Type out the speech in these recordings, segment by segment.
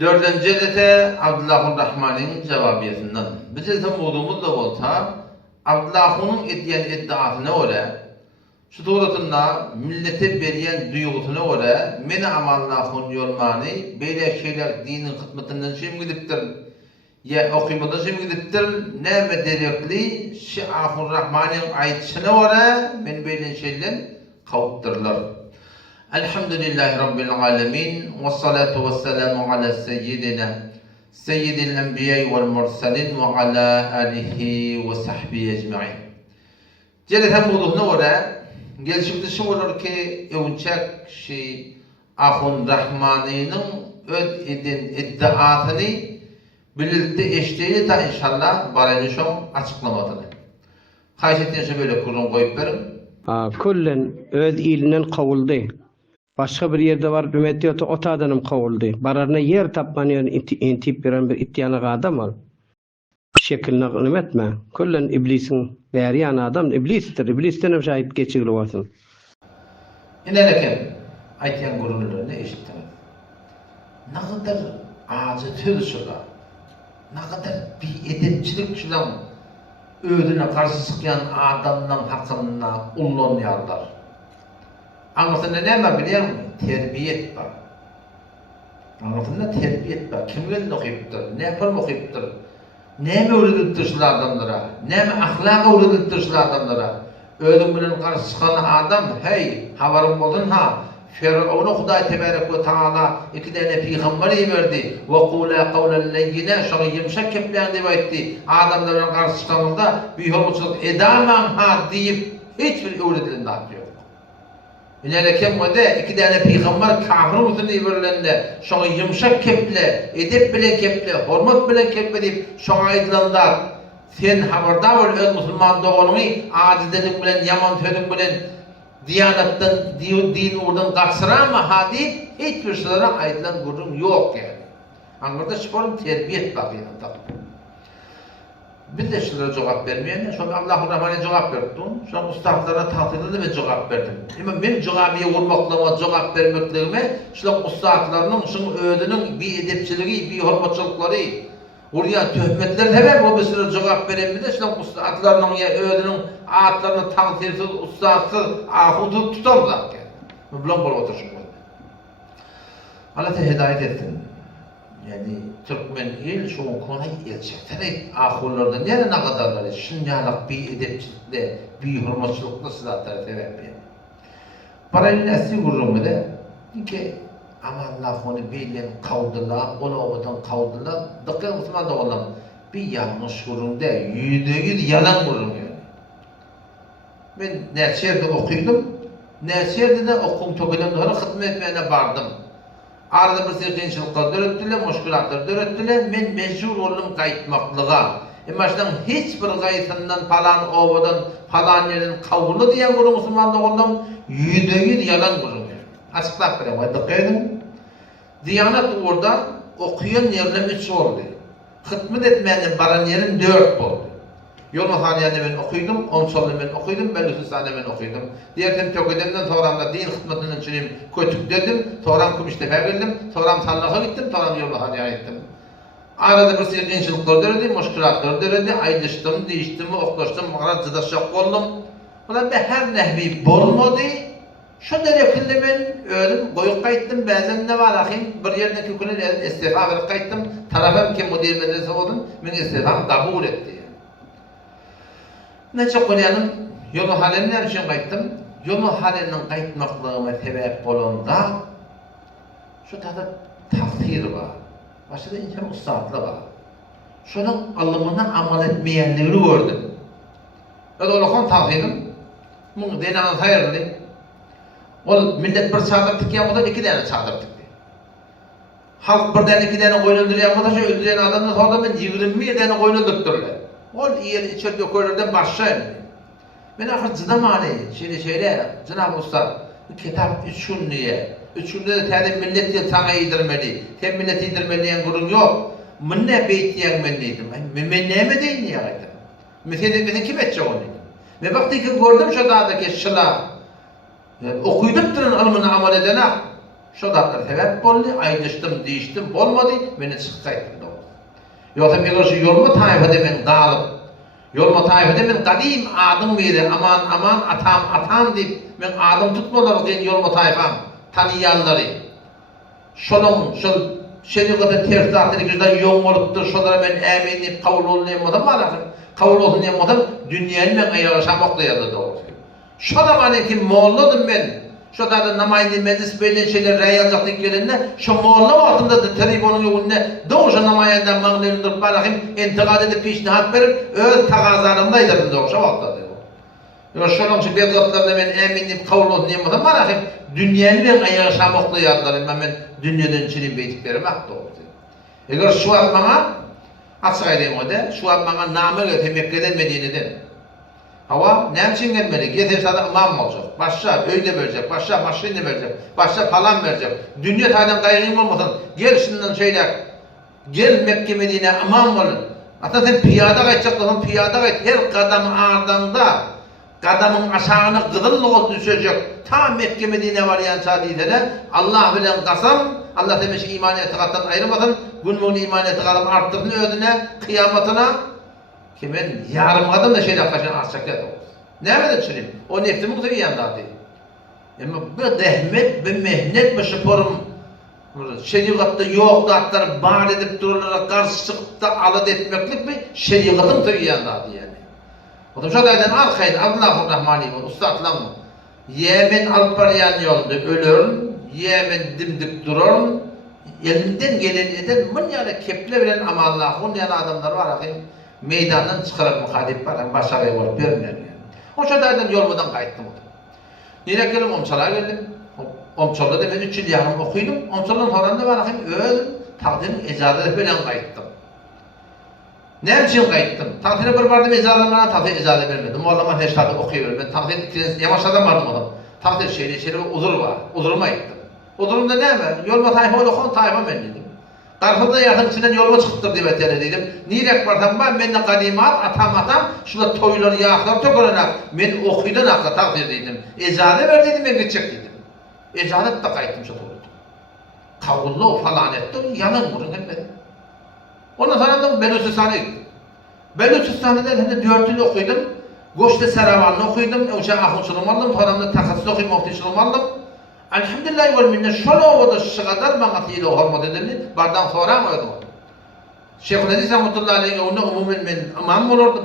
Dördüncü cedete Abdullahur-Rahman'ın cevabiyetinden. Bize temudumuz da olsa Abdullah'ın etdiyen iddiasına göre şu doğrultunda millete beriyen duygusuna göre meni amallahun yolmani böyle şeyler dinin hizmetinden şey gidiptir ya okuymadan şey gidiptir ne mederekli Şiahur-Rahman'ın ayetişine göre men böyle şeyler kavutturlar. Elhamdülillahi Rabbil alemin ve salatu ve selamu ala seyyidina seyyidil enbiya'i vel mursalin ve ala alihi ve sahbihi ecma'in. Celeten bulduğuna göre gelişimde şu olur ki evunçak şey Ahun Rahmani'nin öd edin iddiasını birlikte eşliğiyle ta inşallah baranışım açıklamadığını. Hayşetince böyle kurun koyup verin. Kullen öd ilinden kavuldu. Başka bir yerde var ümmeti o tadanım kavuldu. Bararına yer tapmanıyor intip veren bir ittiyana adam var. Şekline etme. Kullen iblisin veriyan adam iblistir. İblisten hem şahit geçirli olsun. İnerken aytiyan gururlarını eşittim. Ne kadar ağzı tüdüsüler, ne kadar bir edepçilik şudan ödüne karşı sıkıyan adamdan hakkında ullanıyorlar. Anlatında ne var biliyor musun? Terbiyet var. Anlatında terbiyet var. Kim gelin okuyuptur, ne yapar mı okuyuptur? Ne mi öğretiptir şu adamlara? Ne mi ahlak öğretiptir şu adamlara? Ödüm bilen karşı sıkan adam, hey, havarım oldun ha, Firavun'a Huday Tebarek ve Teala iki tane peygamber verdi. Ve kula kavlen leyyine şunu yumuşak keplerini etti. Adamların karşı çıkanında bir homosexual edamam ha deyip hiçbir öğretilen yok. İlerken bu da iki tane peygamber kafir musun verilende şunu yumuşak keple, edep bilen keple, hormat bilen keple deyip şuna aydılanlar sen haberdar ol öz Müslüman doğanını acizelik bilen, yaman tönük bilen diyanattan, din oradan kaçıramma ha deyip hiçbir şeylere aydılan durum yok yani. Anlarda sporun terbiyet bakıyor. Biz de şunlara cevap vermeyen, şu Allah'ın Rahman'a cevap verdim. Şu an ustadlara tahtiyede de cevap verdim. Ama benim cevabıya vurmaklığıma, cevap vermekliğime, şu an ustadlarının, şu ödünün bir edepçiliği, bir hormatçılıkları, oraya töhmetler de var, o mesela cevap veremedi de, şu an ustadlarının ya ödünün ağıtlarını tahtiyesiz, ustadsız, ahudu tutamlar yani. Bulan bol oturuşum var. Allah da hidayet etsin. Yani Türkmen il şu konay elçekten ahurlarda ne kadarları şunyalık bir edepçilikle, bir hürmetçilikle sıdatlara sebep. Paralel asli gurumu da ki ama Allah onu bilen kavdılar, onu obadan kavdılar. Dakika Müslüman da olan bir yanlış gurumda %100 yalan gurum yani. Ben Nesir'de okuyordum. Nesir'de de okum tokadan sonra hizmet etmeye bardım. Arada bir kıyınçılıklar dörüttüler, muşkulatlar dörüttüler, men mecbur oldum kayıtmaklığa. Baştan hiçbir kayıtından falan obadan, falan yerin kavurlu diyen kuru Müslümanlık oldum, %100 yalan kurum. Açıklap vereyim, dikkat edin. Diyanet orada okuyan yerine 3 oldu. Hizmet etmeyenin baran yerin 4 oldu. Yol mahaliyende ben okuyordum, 10 solda ben okuyordum, belli hüsnade ben okuyordum. Diğerten tökedemden sonramda din hizmetinin içine kötük dedim, sonram Kumiştepe geldim, sonram Sallak'a gittim, sonram yol mahaliyeye gittim. Arada bir sıkınçılıklar döredi, muşkulatlar döredi, ayrıştım, değiştim, oklaştım, mağara cıdaşak oldum. Buna da her nehvi bolmadı. Şu derekinde ben öldüm, koyup kayıttım, bazen ne var akım, bir yerden köküne istifa verip kayıttım, tarafım ki müdür medrese oldum, ben istifam kabul etti. Neçe konuyanın yolu halinden için kayıttım, yolu halinden kayıtmaklığıma sebep olanda şu tadı takdir var, başta da insan ustadlı var. Şunun alımından amal etmeyenliğini gördüm. Öyle olakon takdirdim, bunu denanı hayırlı. O millet bir çadır tıklayan da 2 tane çadır tıklıyor. Halk birden 2 tane koyun öldüren da şu öldüren adamdan sonra ben 20 tane koyun öldürttürler. O yer içeride koyunlardan başlayayım. Ben ahir cıdamani, şeyle, Cenab-ı Usta, kitap 3 gün niye? 3 günde de tane millet diye sana yedirmeli. Sen millet yedirmeliyen kurun yok. Minne beytiyen ben neydim? Ben neyme deyin niye gaydım? Mesela kim edecek onu? Ve baktı ki gördüm şu dağdaki şıla. Okuyup durun alımını amal edene, Şu zatlar sebep boldy, aýdyşdym, diýişdim, bolmady, meni çyksaýdym da. Ýoksa bir şu ýolma taýpa demen dalyp, ýolma taýpa demen gadim adım biri, aman aman atam atam diýip men adım tutmalar diýen ýolma taýpam, tanıyanlary. Şolun şol şeriýata ters tartyrygynda ýoň bolupdyr, şolara men ämin diýip kabul bolmaýan baraky, kabul bolmaýan dünýäni men aýaşamak diýerdi dogry. Şoda maneki molladym men. Şoda da namaýyny meclis belen şeyler raýaljaklyk gelende, şo molla wagtynda da tribunun ýolunda dowşa namaýandan maňlaryny barahym intiqad edip peşnihat berip öz tagazlarymda aýdyrdy dowşa wagtda. Ýa şonuň şu bezatlarynda men ämin diýip kabul bolmaýan barahym dünýäni men aýaşamak diýerler, men dünýeden çirip beýtik bermek dogry. Eger şu wagt maňa açyk aýdymda, şu wagt maňa namy Mekke'den Medine'den hava ne için gelmeli? Getirse imam olacak. Başka öyle verecek, başka maşini verecek, başka falan verecek. Dünya taydan gayrı olmadan gel şundan şeyler. Gel Mekke Medine imam olun. Hatta sen piyada kaçacaklar, piyada kaç. Her kadam ardında kadamın aşağına kızıllığı düşecek. Ta Mekke Medine var yan çadidene. Allah bilen kasam, Allah demiş iman etikattan ayrılmadan, günmün iman etikatın arttığını ödüne, kıyametine. Kimin yarım kadın da şeyler kaçan açacak ya da. Ne mi de çürüyüm? O neftimi kutu bir yanda değil. Ama bu dehmet, bu mehnet, bu şıporum, şeriatta yok da atlar bağır edip dururlar, karşı çıkıp da alıt etmeklik bir şeriatın kutu bir yanda değil yani. O da şu daydan arkaydı, Allah'ın Rahmaniyim, ustaatlam mı? Yemin alparyan yolda ölürüm, yemin dimdik dururum, elinden gelen eden, bunun yani keple bilen ama Allah'ın yani adamlar var akıyım. Meydandan çıkarak muhadip var, başarıya olup vermiyor yani. O şadaydan yolmadan qaytdım o da. Nire geldim, omçalığa geldim. Omçalığa da ben 3 yıl yarım okuydum. Omçalı'nın horanda var, öldüm. Takdirin ecazeti bilen qaytdım. Ne için qaytdım? Takdire bir bardım ecazeti bana takdir ecazeti vermedim. O adamlar hiç takdir okuyuverim. Ben takdir yamaçlardan vardım adam. Takdir şeyli uzur var. Uzuruma gittim. Uzurumda ne mi? Yolma tayfa olukon tayfa ben dedim. Qarfıda yaxın içinden yoluma çıkıptır diye betiyeli dedim. Nirek barsam var, men de kadimat, atam, şuna toylar, yağlar tökülenak. Men okuydan akla takdir dedim. Ecazet ver dedim, ben geçecek dedim. Ecazet de qaytdım şu doğru. Kavullu falan ettim, yanım vurun hep dedim. Ondan sonra da Belusistan'a gittim. Belusistan'da hem de 4 yıl okuydum. Goşte Seravan'ı okuydum, uçağı ahunçuluğum aldım, faramda takasız okuyum, muhtişuluğum aldım. Elhamdülillah ve minne şöyle ovada şu kadar bana tiyili hormat edildi, bardan sonra mı ödüm? Şeyhülislam rahmetullahi aleyhi onu umumen ben imam olurdum.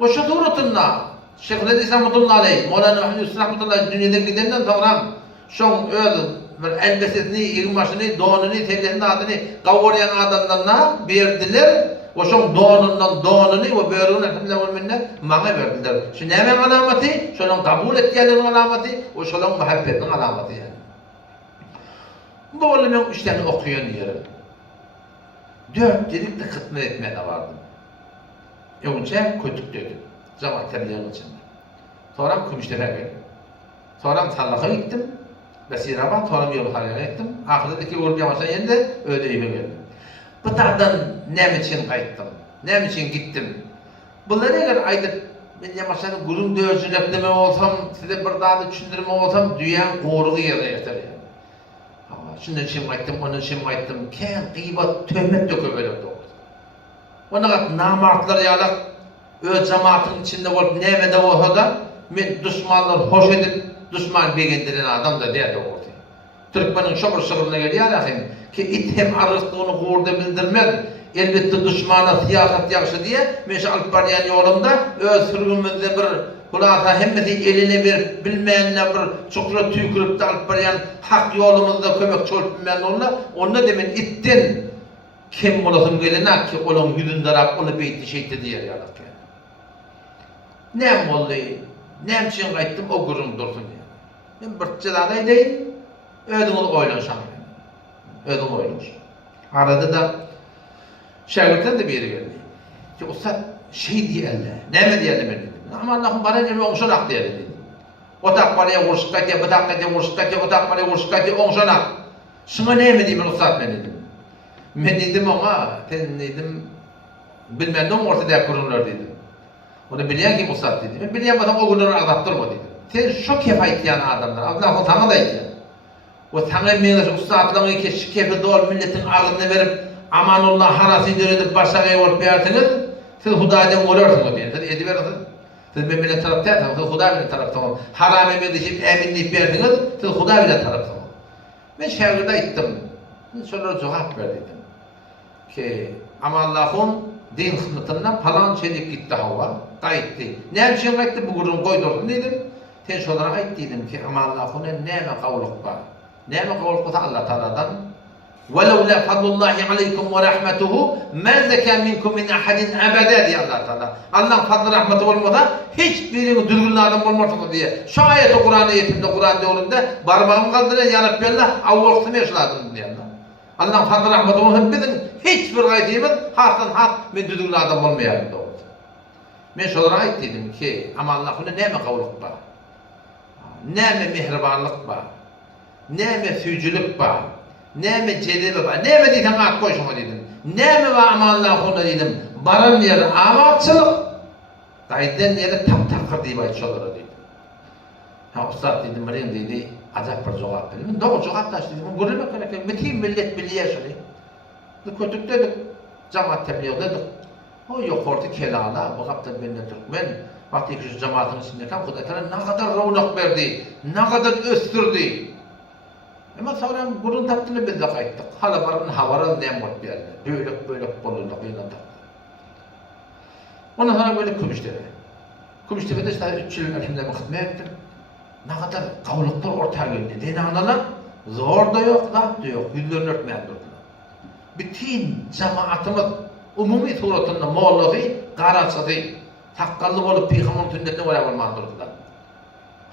O şu doğrultunda Şeyhülislam rahmetullahi aleyhi, Mevlana Muhammed rahmetullahi aleyhi dünyadan gidenden sonra şon öldüm. Bir elbisesini, yığmaşını, doğanını, tellerini adını kavurayan adamlarına verdiler. O şon doğanını ve böğrünü elhamdülillah ve minne bana verdiler. Şu nemen alameti, şunun kabul ettiğinin alameti, o şunun muhabbetinin alameti yani. Bu oğlum ben 3 tane okuyan yerim. 4 dedik de kıtma etmeye vardım. Önce kötük dedim. Zaman terbiyenin içinde. Sonra Kümüşler'e geldim. Sonra Tallak'a gittim. Besiraba, sonra yolu haline gittim. Ahirde iki grup yamaçtan yerinde öyle eve geldim. Bu dağdan nem için kayıttım, nem için gittim. Bunları eğer aydıp, ben yamaçlarını gurun dövücülepleme olsam, size bir daha da düşündürme olsam, dünyanın koruğu yerine yeter yani. Ama şunun için kayıttım, onun için kayıttım, ken, gıybat, töhmet döküveler doğru. Ona kadar namartlar yalak, öz cemaatin içinde olup, nemede olsa da, ben düşmanları hoş edip, düşman beğendiren adam da diye doğru. Türkmenin şokur şokuruna geliyor ya, ki it hem arıktığını kuğurda bildirmez, elbette düşmana siyaset yakışı diye, Meşe Alparyan yolunda öz sürgünmünde bir kulağıta hemmeti eline bir bilmeyenle bir çokra tüykürüp de Alparyan hak yolumuzda kömek çolpunmayan onunla demin itten kim olasın gelene ki onun yüzünde Rab onu beyti şeydi diye yarak yani. Nem oldu, nem için kayıttım o gurun dursun diye. Ben bırtçılarda değil, ödüm onu oylanşam yani. Ödüm oylanşam. Arada da şagirdten de bir yere geldi. Ki ustad şey diye elle, neme diye elle ben dedim. Ama Allah'ım bana neme onşanak diye dedim. Otak paraya vuruşuk katya, butak katya vuruşuk katya, otak paraya vuruşuk katya onşanak. Şuna neme diye ben ustad ben dedim. Ben dedim ama, sen dedim, bilmem ortada kurunlar dedim. Onu bilen kim ustad dedim. Ben bilen o günleri azaptırma dedim. Sen şu kefayet yani adamlar, Allah'ın sana da yani. O sana meyleş ustaatlarına keşkefe doğal milletin ağzını verip amanullah harası dönedip başarıya olup verdiniz. Siz Huday'dan olursunuz diye. Siz ediverirsiniz. Siz memnun tarafta yapsanız, siz Huday bile tarafta olun. Haram emredişip eminleyip verdiniz, siz Huday bile tarafta olun. Ben şehirde gittim. Şöyle cevap verdiydim. Ki ama Allah'ın din hizmetinden falan şeylik gitti hava. Kayıttı. Ne bir şey kayıttı bu gurun koydursun dedim. Sen şunlara ait dedim ki ama Allah'ın neme kavluk var. Neme kavluk var Allah Teala'dan. وَلَوْ لَا فَضْلُ اللّٰهِ عَلَيْكُمْ وَرَحْمَتُهُ مَا زَكَى مِنْكُمْ مِنْ أَحَدٍ أَبَدًا diye Allah Teala. Allah'ın fadlı rahmeti olmasa hiçbirinin düzgün adam olmaz diye. Şu ayeti Kur'an'ı yetimde Kur'an diyorunda parmağımı kaldırın ya Rabbi Allah avvaksını yaşladım diye Allah. Allah'ın fadlı rahmeti olmasa bizim hiçbir gaydimiz hastan has ben düzgün adam olmayalım doğru. Ben şunlara ait dedim ki ama Allah'ın neme kavluk var. Neme mihribanlık var. Neme sücülük var. Neme cedeli var. Neme dedim at koşma dedim. Neme var ama Allah'ın dedim. Barın yeri amatçılık. Kayden yeri tam takır deyip ayçalara dedim. Ha ustad dedim benim dedi. Acayip bir cevap verdim. Doğru cevap da işte dedim. Görülmek gereken bütün millet biliyor şöyle. Kötük dedik. Cemaat tebliğ dedik. O yukarıda kelala. Bu kapta ben de Türkmen. Bak iki şu cemaatin içinde kam Huday'tan ne kadar raunak verdi. Ne kadar östürdü. Ama sonra bunun taptığını biz de kayıttık. Hala barın havaran nemot bir yerde. Böyle bolunduk yılında. Ondan sonra böyle Kumuştepe. Kumuştepe'de işte 3 yıl elhamdülillah hizmet ettim. Ne kadar kavluklar ortaya geldi. Dini analar zor da yok, laf da yok. Yüzlerini örtmeyen durdular. Bütün cemaatimiz umumi suratında Moğolluğu, Karaçadı, takkallı olup Peygamber'in sünnetine beraber mandırdılar.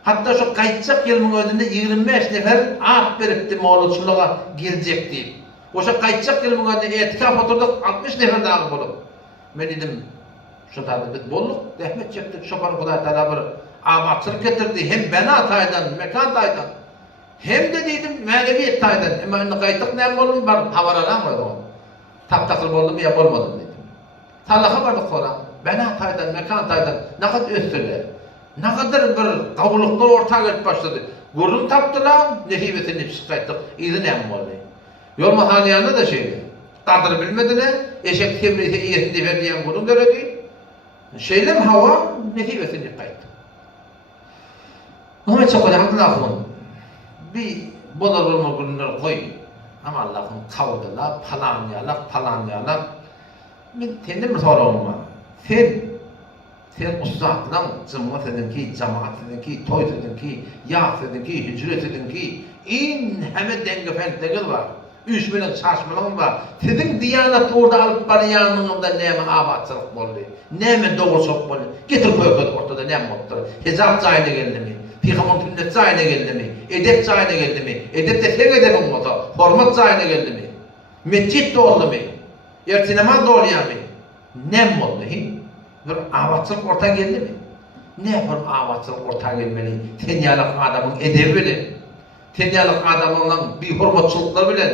Hatta şu kayıtçak yılının önünde 25 nefer at veripti Moğolçuluğa girecekti. O şu kayıtçak yılının önünde etikaf oturduk 60 nefer daha bulup. Ben dedim, şu tabi biz bolluk, rahmet çektik, şoför Huday Teala bir amatçılık getirdi. Hem bena taydan, mekan taydan. Hem de dedim maneviyet taydan. Ama önüne kayıtlık ne bollum var, havaralan mıydı o? Taktaklı bollum ya bolmadım dedim. Sallaha vardık ona. Bena taydan, mekan taydan. Ne kadar üstüle. Ne kadar bir kavuluklar ortaya gelip başladı. Gurun taptılar, nefibesini nefis kayıttık. İzin em oldu. Yol mahalyanında da şeydi. Kadir bilmediler, eşek temriyse iyisini verdiyen gurun deredi. Şeylem hava, nefibesini kayıttık. Ama çok önemli Allah'ım. Bir bolarılma günler koy. Ama Allah'ım kavdular, falan yalar. Ben kendim sorumlu. Sen ustaatlan cemaat edin ki, toy edin ki, yağ edin ki, hicret edin ki, hemen denge fentlegil var. 3 milyon şaşmalan var. Sizin diyanet orada alıp bariyanlığında neyme abatçılık oldu, neyme doğruluk oldu. Getir koyakot ortada neyme oldu. Hezap cayına geldi mi? Peygamber sünnet cayına geldi mi? Edep cayına geldi mi? Edep de sen edebin oldu. Hormat cayına geldi mi? Mescid de oldu mu? Ertinamaz da oluyor mu? Nem oldu hi? Bir avatçılık ortaya geldi mi? Ne yaparım avatçılık ortaya gelmeli? Tenyalık adamın edebi bilen, tenyalık adamın bir hormatçılıkla bilen,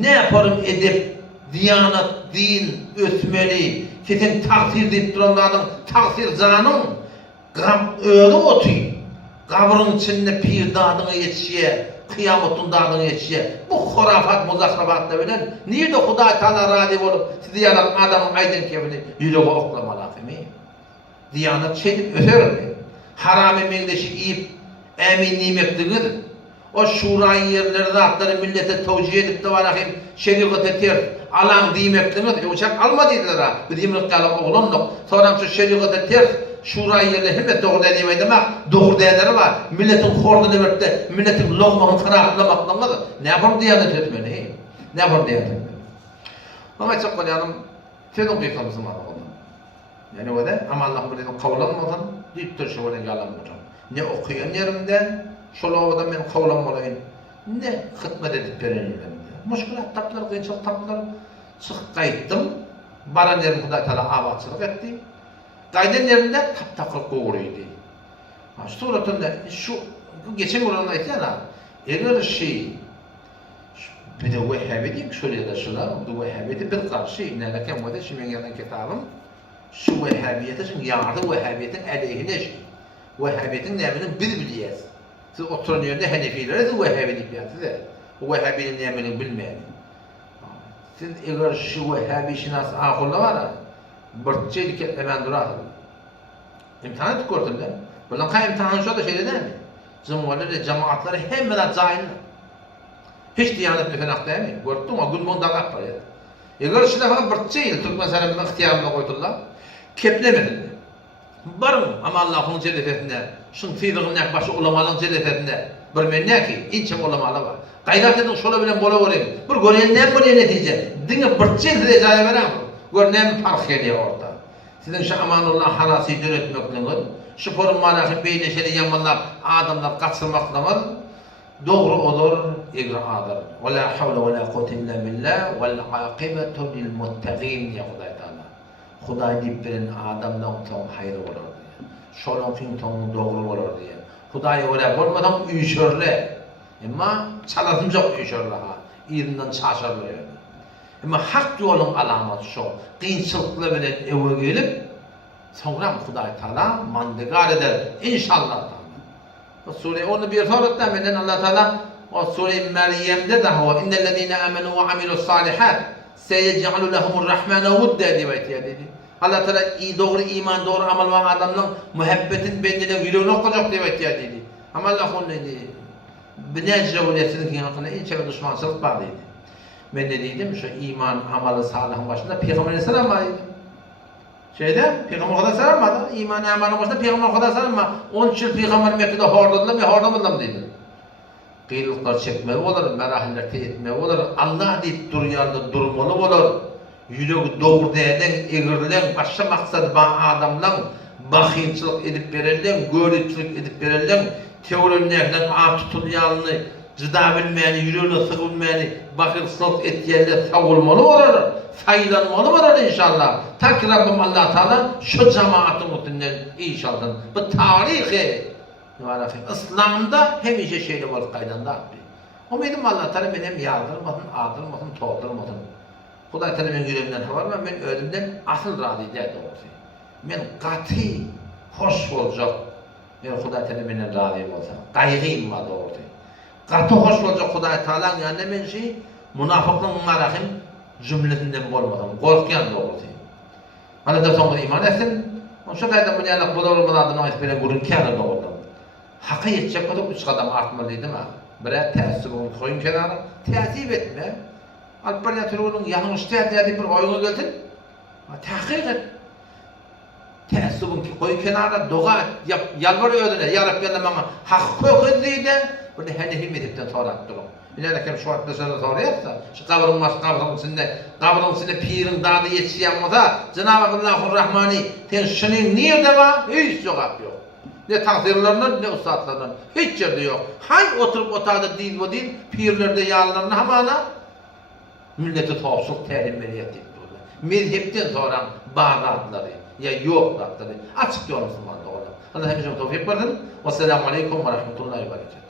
ne yaparım edep, diyanet, din, ötmeli, kesin takdir deyip duranlardan takdir zanın, öyle otuy, kabrın içinde pir dağını yetişiye, kıyametin dağını yetişiye, bu horafat, muzakrafatla bilen, niye de Huday Teala razı olup, diyanet adamın aydın kefini yüreğe oklamalar mi? Diyanet şeydir, öter mi? Haram emeğindeşi yiyip emin nimeklidir. O şurayı yerleri zatları millete tevcih edip de var akım şerikata ter alan dimeklidir. Uçak alma dediler ha. Bir dimlik kalıp oğlanlık. Sonra şu şerikata ter şurayı yerleri hem de doğru dediğime demek doğru değerleri var. Milletin hordunu verip milletin lokmanın kıraatlamaklanmadır. Ne yapalım diyanet etmeli? Ne yapalım diyanet etmeli? Ama çok koyanım senin kıyıklamızın var oldu. Yani o da ama Allah bu dedim kavlanmadan deyip de şöyle yalanmayacağım. Ne okuyan yerimden şolavada men kavlanmalayım. Ne hizmet edip veren yerimden. Muşkulat taplar, kıyınçılık taplar. Çık kayıttım. Baran yerim Huday Teala avatçılık etti. Kayden yerinde taptaklık koğuruydu. Suratında şu geçen oranın ayet yana eğer şey bir de Vehhabi diyeyim şöyle ya da şuna bu Vehhabi bir karşı ne lakin bu da şimdi yandan kitabım şu Vehhabiyetin yardı Vehhabiyetin aleyhine şey. Vehhabiyetin neminin bir biliyaz. Siz oturun yönde Hanefilere de Vehhabi diyip size. Bu Vehhabi'nin yemeğini bilmeyen. Siz eğer şu Vehhabi şinas akıllı var ya, bırtçıydı ki hemen durardı. İmtihan ettik ortada. Bundan kay imtihan şu da şey değil mi? Cumhurları, cemaatları hemen cahil. Hiç diyanetli fenak değil mi? Gördün mü? Gün bunu dağıp var ya. Eğer şu defa bırtçıydı, Türk meselesinden ihtiyarına koydular. Keplemedi. Var mı? Ama Allah'ın cedefetinde, şun fiilinin başı olamalının cedefetinde, bir menne ki, inçem olamalı var. Gayret edin, şöyle bilen bola olayım. Bir göreğinden böyle netice. Dine bırtçıydı de icare veren mi? Gör ne fark geliyor orada. Sizin şu amanullah halası üretmekle, şu forumlaraki beyleşeli yamanlar, adamlar kaçırmakla doğru olur, igradır. Ve la havle ve la kuvvete illa billah vel akibetu lil muttaqin ya Huday Teala. Huday deyip bilen adamdan ton hayır olur diye. Şolun fin tonu doğru olur diye. Huday öyle olmadan uyuşurlar. Ama çalasım çok uyuşurlar ha. İrinden çaşırlar yani. Ama hak yolun alamatı şu. Kıyınçılıkla bilen eve gelip sonra Huday Teala mandıgar eder. İnşallah. O sure onu bir sonra menden Allah Teala o sure Meryem'de de o innellezine amenu ve amilus salihat seyec'alu lehumur rahmanu vudda dedi. Allah Teala doğru iman, doğru amel ve adamın muhabbetin bendiğine gülüyor nokacak dedi. Ama Allah onu dedi. Binecre uletin ki yanına içeri düşmançılık var dedi. Ben de dedim şu iman, ameli salihın başında Peygamber selamıydı. Peygamber kadar sarılmadı. İman amalın başında Peygamber kadar sarılmadı. 13 yıl Peygamber Mekke'de hordadılar ve hordamadım dedi. Kıyılıklar çekmeli olur, merahiller teyitmeli olur. Allah deyip duruyanlı durmalı olur. Yüreği doğru değerden, eğirilen, başka maksadı adamla bakıyınçılık edip verirlen, görüntülük edip verirlen, teorilerden tutulyanlı, cıda bilmeyeni, yüreğine sıkılmayeni, bakırsılık etkilerle savulmalı olur. Faydalanmalı olur inşallah. Ta ki Rabbim Allah Teala şu cemaatin muhtemelen inşallah. Bu tarihi İslam'da hem işe şeyle var kaydanda. O benim Allah Teala benim yardırmadın, ağdırmadın, toğdırmadın. Huday Teala benim yüreğimden var mı? Ben ölümden asıl razı eder doğrusu. Ben katı, hoş olacak. Ben Huday Teala benim razı olsam. Kaygıyım var doğrusu. Katı hoş olacak Huday Teala'nın yanında ben şey, münafıklığın marahim cümlesinden olmadan, korkuyan doğrusu. Hani da sonra iman etsin, şu kayda bunu yanık bu doğru adına ismine gurun kârı doğru. Hakkı yetecek kadar 3 kadam artmalıydı mı? Bire teessübünü koyun kenara, teessip etme. Alparlatörünün yanlış tehdidi bir oyunu geldin. Tahkik et. Teessübünü koyun kenara, dua et, yalvar ödüne, ya Rabbi bana hakkı okuduydu. Bunu henehim edipten sonra attırım. İlerken şu hatta sana soruysa, şu kabrın içinde pirin dadı yetişen olsa, Cenab-ı Allah'ın Rahmani, sen şunun niye de var? Hiç cevap yok. Ne takdirlerden ne ustadlardan. Hiç yerde yok. Hay oturup otağda değil bu değil, pirlerde yağlarına hamana, milleti tavsuk terim veriyet deyip durdu. Mezhepten sonra Bağdatları, ya yoklatları, açık yolumuzun var doğru. Allah hepimize tevfik versin. Vesselamu aleyküm ve rahmetullahi ve berekatuhu.